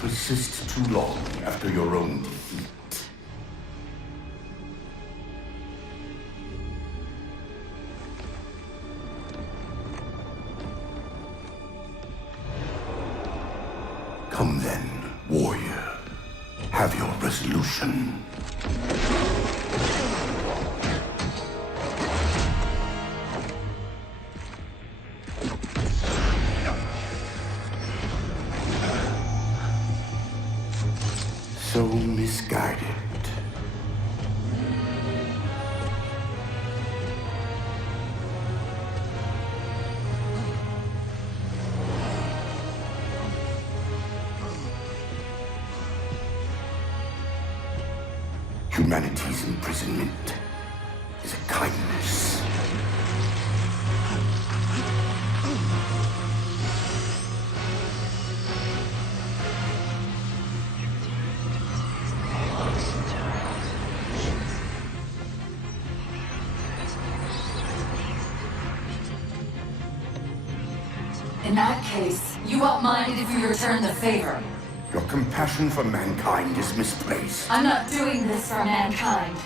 persist too long after your own defeat. Come then, warrior. Have your resolution. So misguided. Humanity's imprisonment is a kindness. In that case, you won't mind if we return the favor. Your compassion for mankind is misplaced. I'm not doing this for mankind.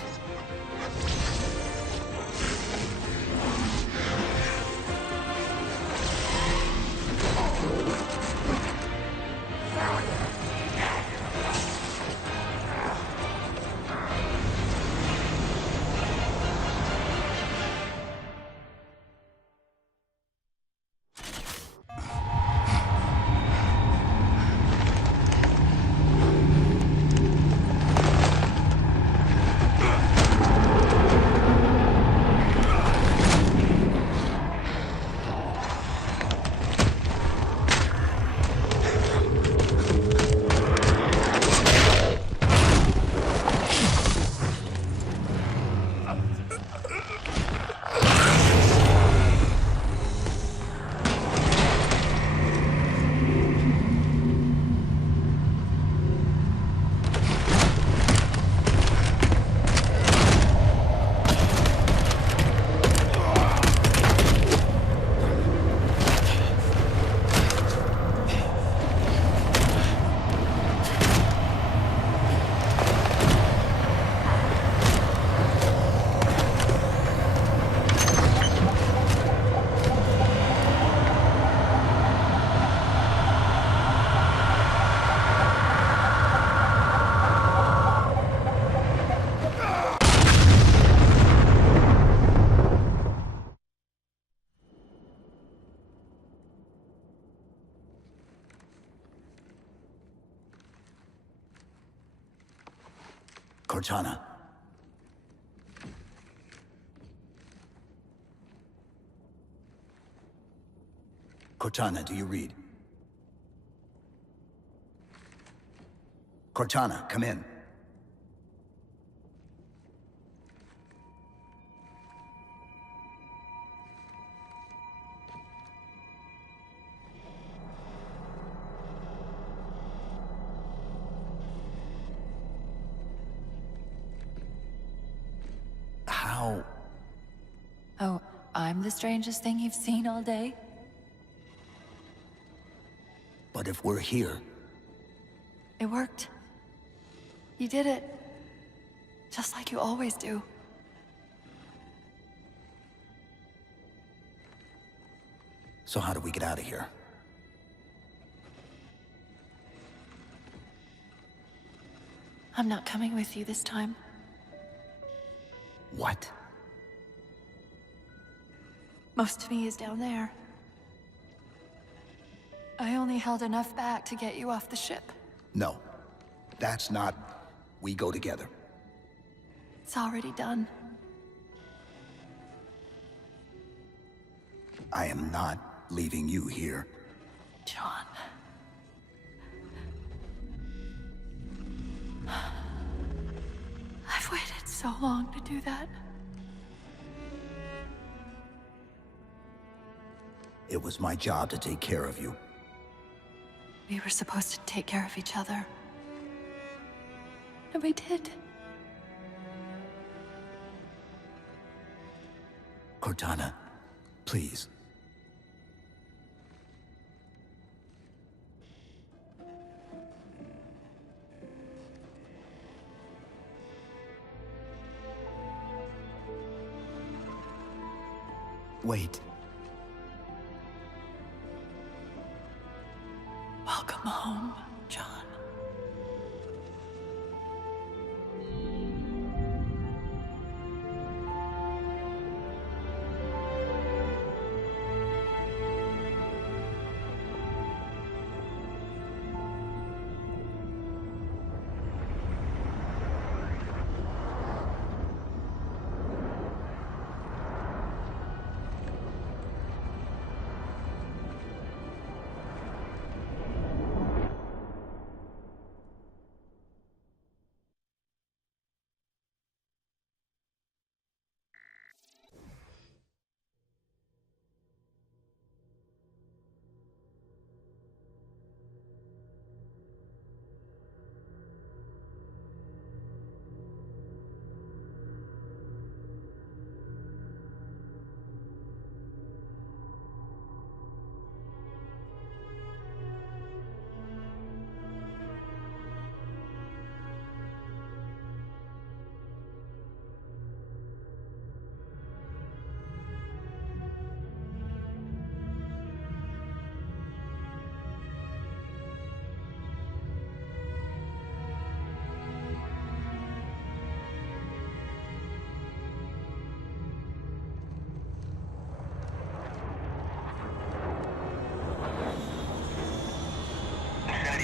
Cortana. Cortana, do you read? Cortana, come in. How? Oh, I'm the strangest thing you've seen all day? But if we're here... It worked. You did it. Just like you always do. So how do we get out of here? I'm not coming with you this time. What? Most of me is down there. I only held enough back to get you off the ship. No. That's not... We go together. It's already done. I am not leaving you here. John. I've waited so long to do that. It was my job to take care of you. We were supposed to take care of each other. And we did. Cortana, please. Wait. Welcome home, John.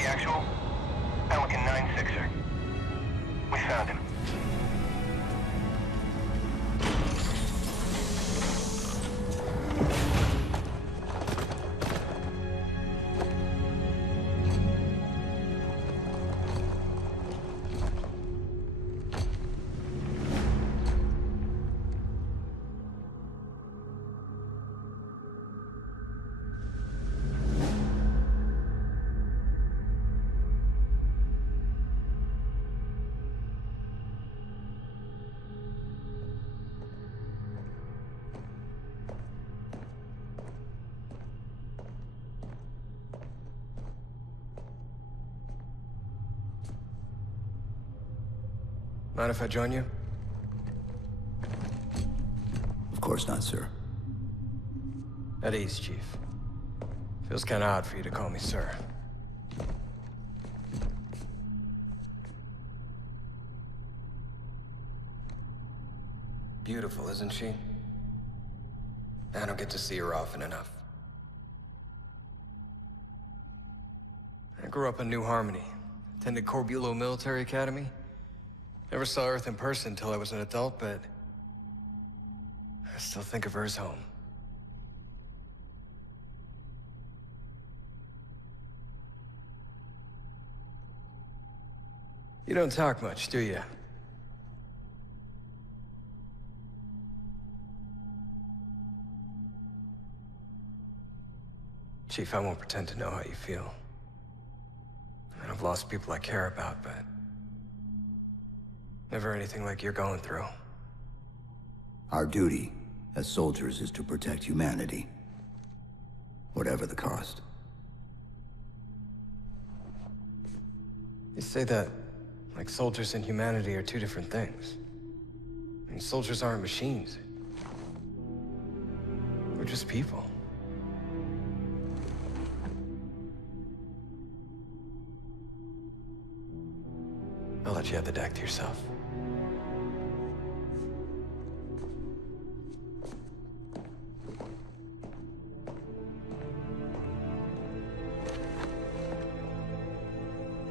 Actual, Pelican 9-6er. We found him. Mind if I join you? Of course not, sir. At ease, Chief. Feels kinda odd for you to call me sir. Beautiful, isn't she? I don't get to see her often enough. I grew up in New Harmony. Attended Corbulo Military Academy. Never saw Earth in person until I was an adult, but I still think of her as home. You don't talk much, do you? Chief, I won't pretend to know how you feel. I've lost people I care about, but never anything like you're going through. Our duty as soldiers is to protect humanity, whatever the cost. You say that like soldiers and humanity are two different things. I mean, soldiers aren't machines. We're just people. I'll let you have the deck to yourself.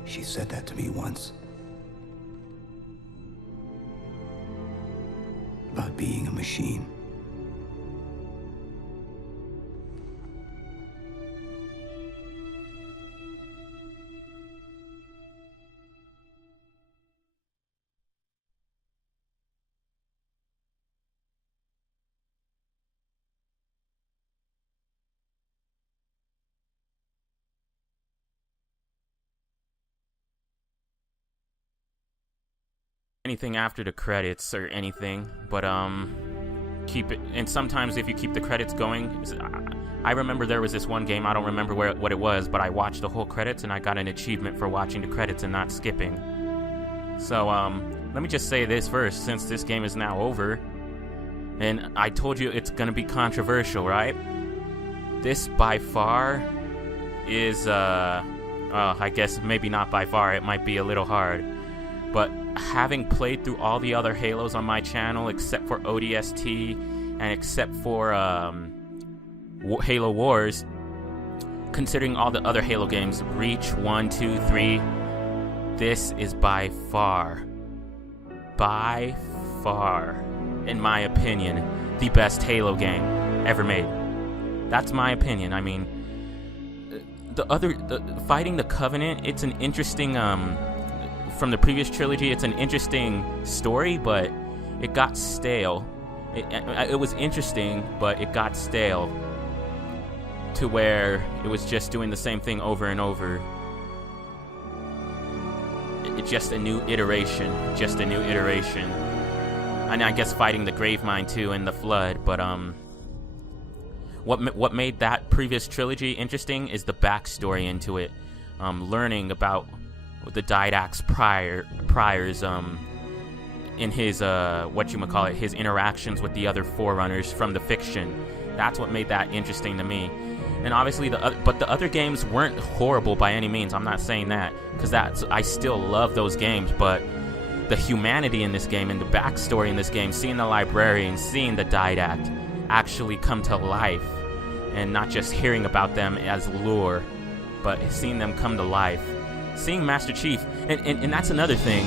She said that to me once. About being a machine. Anything after the credits or anything, but keep it. And sometimes if you keep the credits going, I remember there was this one game, I don't remember what it was, but I watched the whole credits and I got an achievement for watching the credits and not skipping. So let me just say this first, since this game is now over, And I told you it's gonna be controversial, right? This by far is, I guess maybe not by far, it might be a little hard. But having played through all the other Halos on my channel, except for ODST, and except for Halo Wars, considering all the other Halo games, Reach, 1, 2, 3, this is by far, in my opinion, the best Halo game ever made. That's my opinion. I mean, the fighting the Covenant, it's an interesting, from the previous trilogy, it's an interesting story, but it got stale. It was interesting, but it got stale to where it was just doing the same thing over and over. It's just a new iteration, And I guess fighting the Gravemind too and the Flood, but what made that previous trilogy interesting is the backstory into it. Learning about the Didact's priors in his his interactions with the other Forerunners from the fiction. That's what made that interesting to me. And obviously the other games weren't horrible by any means. I'm not saying that, because I still love those games, but the humanity in this game and the backstory in this game, seeing the librarian, seeing the Didact actually come to life, and not just hearing about them as lore, but seeing them come to life. Seeing Master Chief, and that's another thing.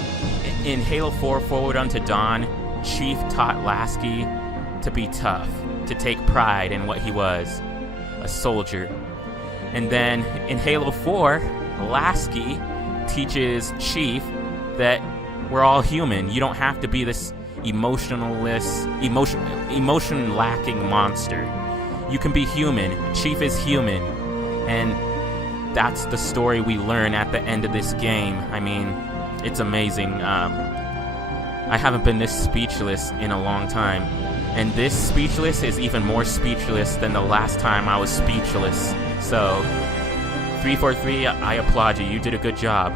In Halo 4 Forward Unto Dawn, Chief taught Lasky to be tough, to take pride in what he was, a soldier. And then in Halo 4, Lasky teaches Chief that we're all human. You don't have to be this emotion-lacking monster. You can be human. Chief is human. And that's the story we learn at the end of this game. I mean, it's amazing. I haven't been this speechless in a long time. And this speechless is even more speechless than the last time I was speechless. So, 343, I applaud you. You did a good job.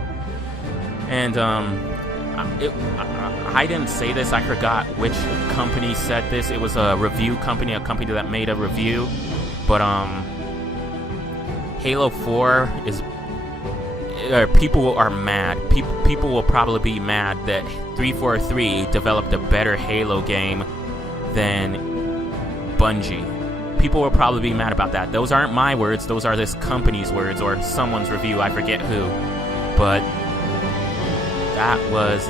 And, I didn't say this. I forgot which company said this. It was a review company, a company that made a review. But, Halo 4 is... people are mad. People will probably be mad that 343 developed a better Halo game than Bungie. People will probably be mad about that. Those aren't my words. Those are this company's words or someone's review. I forget who. But that was...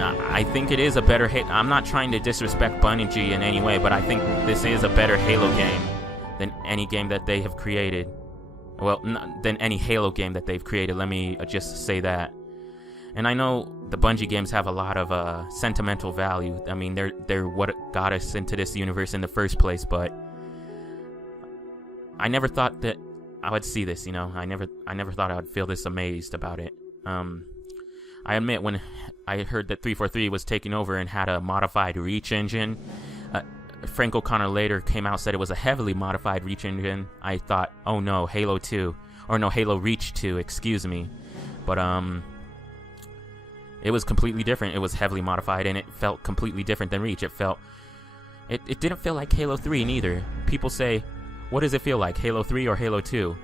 I think it is a better Halo. I'm not trying to disrespect Bungie in any way, but I think this is a better Halo game than any game that they have created. Well, than any Halo game that they've created. Let me just say that. And I know the Bungie games have a lot of sentimental value. I mean, they're what got us into this universe in the first place. But I never thought that I would see this. You know, I never thought I would feel this amazed about it. I admit, when I heard that 343 was taking over and had a modified Reach engine, Frank O'Connor later came out and said it was a heavily modified Reach engine. I thought, oh no, Halo 2. Or no, Halo Reach 2, excuse me. But, it was completely different. It was heavily modified, and it felt completely different than Reach. It didn't feel like Halo 3 neither. People say, what does it feel like, Halo 3 or Halo 2?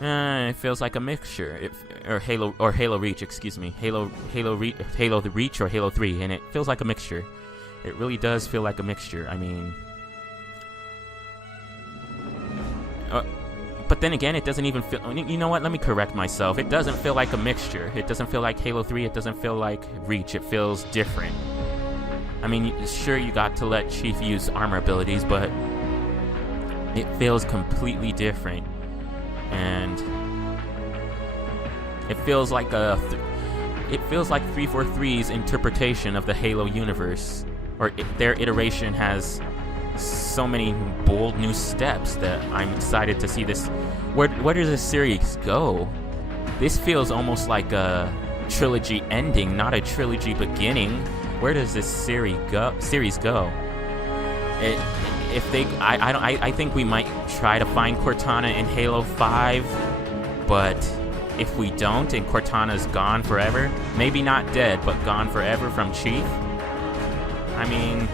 It feels like a mixture. Halo Reach, excuse me. Halo the Reach or Halo 3, and it feels like a mixture. It really does feel like a mixture. I mean... but then again, it doesn't even feel... You know what? Let me correct myself. It doesn't feel like a mixture. It doesn't feel like Halo 3. It doesn't feel like Reach. It feels different. I mean, sure, you got to let Chief use armor abilities, but... it feels completely different. And... it feels like 343's interpretation of the Halo universe. Or their iteration has so many bold new steps that I'm excited to see this. Where does this series go? This feels almost like a trilogy ending, not a trilogy beginning. Where does this series go? I think we might try to find Cortana in Halo 5, but if we don't and Cortana's gone forever, maybe not dead, but gone forever from Chief, I mean,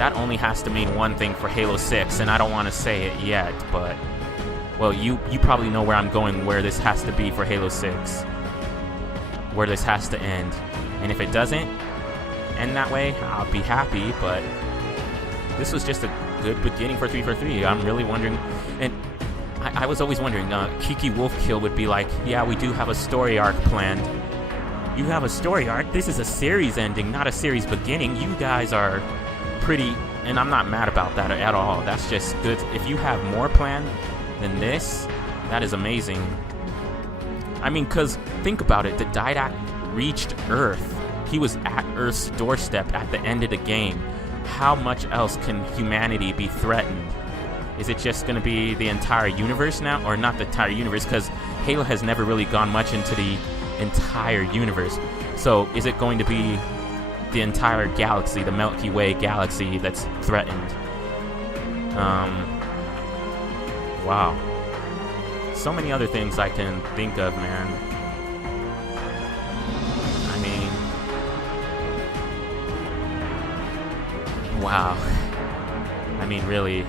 that only has to mean one thing for Halo 6, and I don't want to say it yet, but... Well, you probably know where I'm going, where this has to be for Halo 6. Where this has to end. And if it doesn't end that way, I'll be happy, but... This was just a good beginning for 343. I'm really wondering... And I was always wondering, Kiki Wolfkill would be like, yeah, we do have a story arc planned. You have a story arc? This is a series ending, not a series beginning. You guys are pretty... And I'm not mad about that at all. That's just good. If you have more planned than this, that is amazing. I mean, because think about it. The Didact reached Earth. He was at Earth's doorstep at the end of the game. How much else can humanity be threatened? Is it just going to be the entire universe now? Or not the entire universe, because Halo has never really gone much into the entire universe. So is it going to be the entire galaxy, the Milky Way galaxy, that's threatened? Wow. So many other things I can think of, man. I mean... Wow. I mean, really...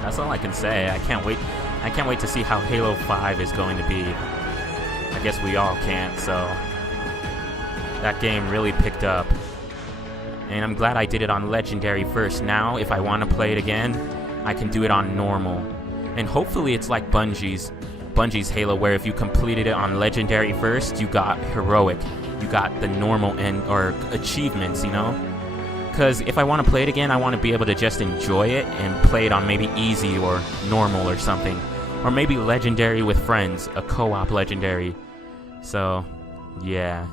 That's all I can say. I can't wait to see how Halo 5 is going to be. I guess we all can't, so... That game really picked up. And I'm glad I did it on Legendary first. Now, if I want to play it again, I can do it on Normal. And hopefully it's like Bungie's Halo, where if you completed it on Legendary first, you got Heroic. You got the normal or achievements, you know? Because if I want to play it again, I want to be able to just enjoy it and play it on maybe easy or normal or something. Or maybe legendary with friends, a co-op legendary. So, yeah.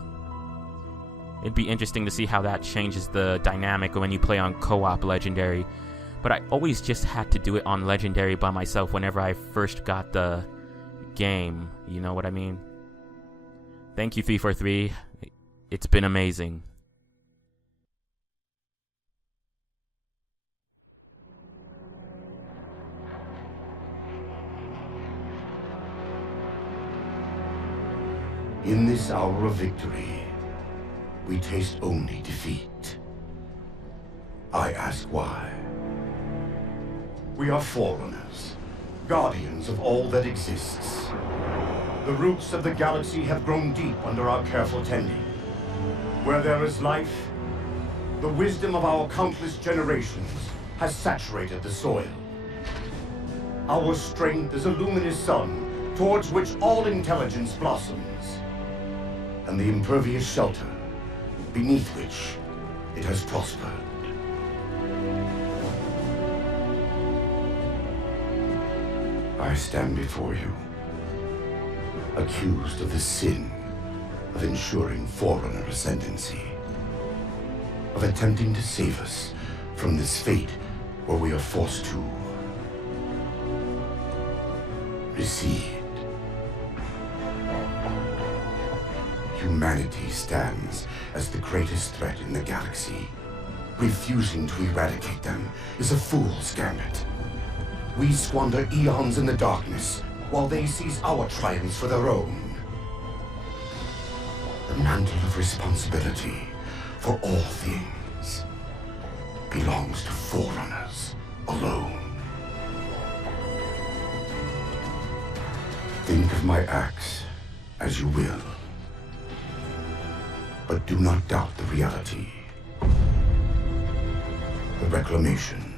It'd be interesting to see how that changes the dynamic when you play on co-op legendary. But I always just had to do it on legendary by myself whenever I first got the game. You know what I mean? Thank you, 343. It's been amazing. In this hour of victory, we taste only defeat. I ask why. We are forerunners, guardians of all that exists. The roots of the galaxy have grown deep under our careful tending. Where there is life, the wisdom of our countless generations has saturated the soil. Our strength is a luminous sun towards which all intelligence blossoms, and the impervious shelter beneath which it has prospered. I stand before you, accused of the sin of ensuring Forerunner ascendancy, of attempting to save us from this fate where we are forced to recede. Humanity stands as the greatest threat in the galaxy. Refusing to eradicate them is a fool's gambit. We squander eons in the darkness, while they seize our triumphs for their own. The mantle of responsibility for all things belongs to Forerunners alone. Think of my acts as you will, but do not doubt the reality. The reclamation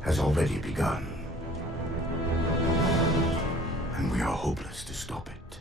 has already begun, and we are hopeless to stop it.